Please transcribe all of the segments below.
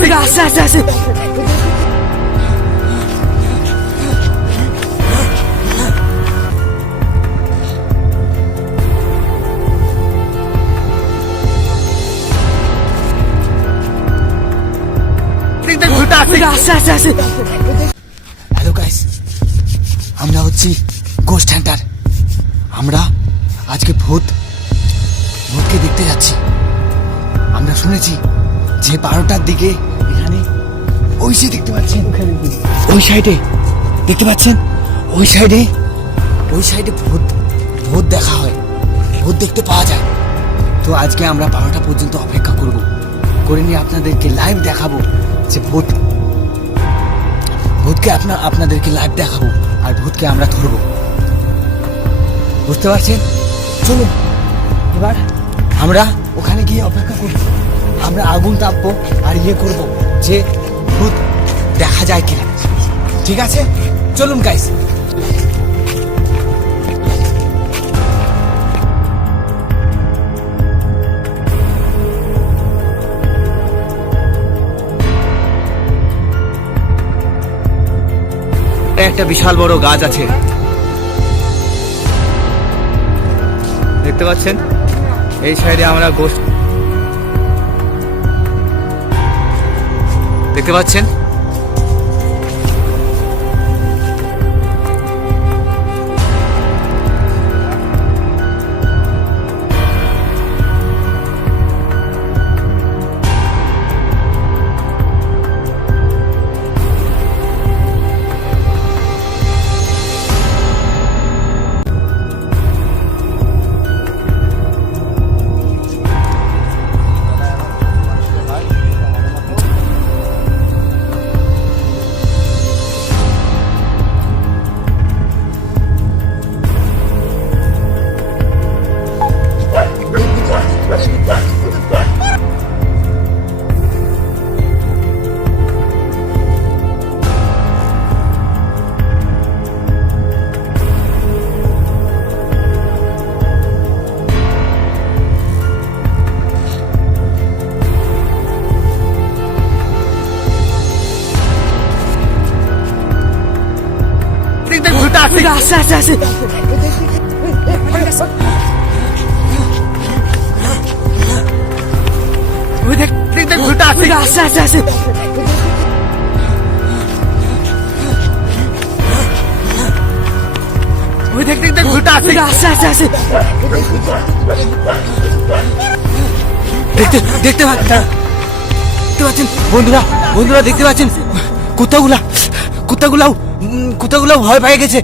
আসছে আসছে আসছে। হ্যালো গাইস, আমরা হচ্ছি গোস্ট হান্টার। আমরা আজকে ভূতকে দেখতে যাচ্ছি। আমরা শুনেছি যে 12টার দিকে এখানে ওই যে দেখতে পাচ্ছেন, ওই সাইডে দেখতে পাচ্ছেন, ওই সাইডে ভূত দেখা হয়, ভূত দেখতে পাওয়া যায়। তো আজকে আমরা 12টা পর্যন্ত অপেক্ষা করে নিয়ে আপনাদেরকে লাইভ দেখাবো যে ভূতকে আপনাদেরকে লাইভ দেখাবো আর ভূতকে আমরা ধরবো। বুঝতে পারছেন? চলুন এবার আমরা ওখানে গিয়ে অপেক্ষা করব। আমরা আগুন তাপবো আর করবো যে ভূত দেখা যায় কিনা। ঠিক আছে, চলুন গাইস। একটা বিশাল বড় গাছ আছে, দেখতে পাচ্ছেন? এই সাইডে আমরা গোস্ট দেখতে পাচ্ছেন। আসছে আসছে আসছে। ভুলটা আসছে আসছে আসছে আসছে। ভুলটা আসছে আসছে আসছে আসছে। দেখতে পাচ্ছেন বন্ধুরা দেখতে পাচ্ছেন কুত্তাগুলাও ভয় পেয়ে গেছে।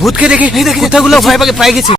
ভূতকে দেখে কুত্তাগুলো ভয় পেয়ে গেছে।